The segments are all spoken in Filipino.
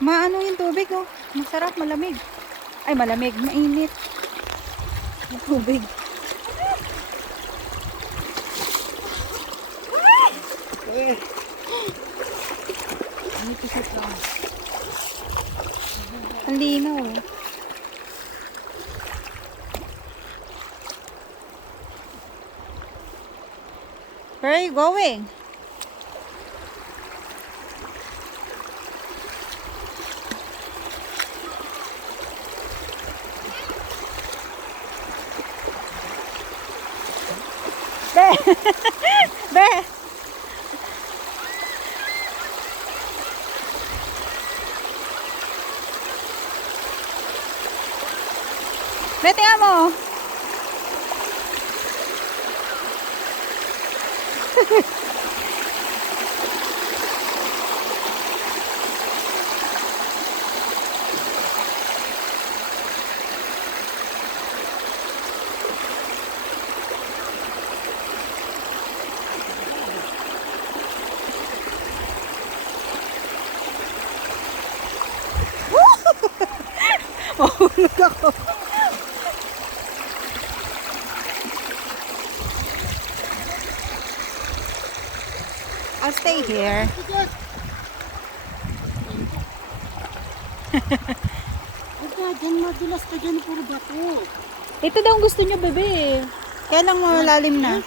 Maano yung tubig, oh. Masarap, malamig. Ay, malamig, mainit. Yung tubig. Ang linaw, oh. Where are you going? Be! Be! Be, tingnan mo! Mahulog ako. I'll stay here. Ito, dyan madulas ka dyan, puro bato. Ito daw ang gusto niya, bebe. Kaya lang malalim na.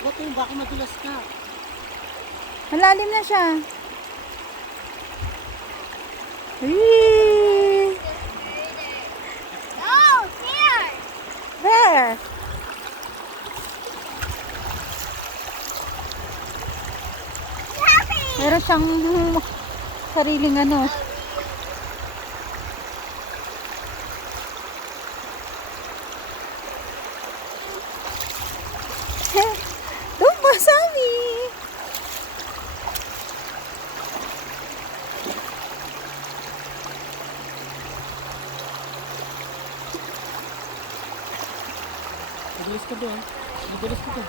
Bato yung baka madulas ka. Malalim na siya. Whee! Oh, there! There! Meron siyang sariling ano. Doon ba, Sammy? Madulas ka doon. Madulas ka doon.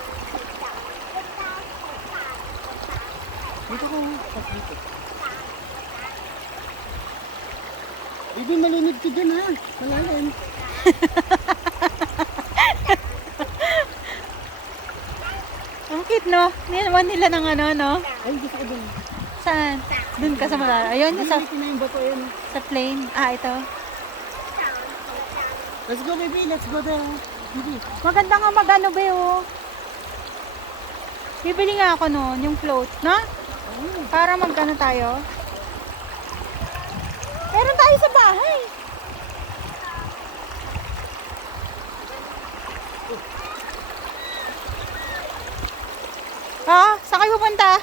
Dito ko. Dito. Bibi, malinid ka dyan ha. Malalim. Ang cute, no? Ninawan nila ng ano, no? Ay, dito ka doon. Saan? Doon ka sa malalim. Ayun, sa, Maliliit na yung bato yun. sa plane. Ah, ito. Let's go, baby. Let's go there. Bibi. Maganda nga mag-ano ba yun? Bibili nga ako noon, yung float, no? Para mag-ano tayo. Meron tayo sa bahay. Ah, saan kayo pupunta?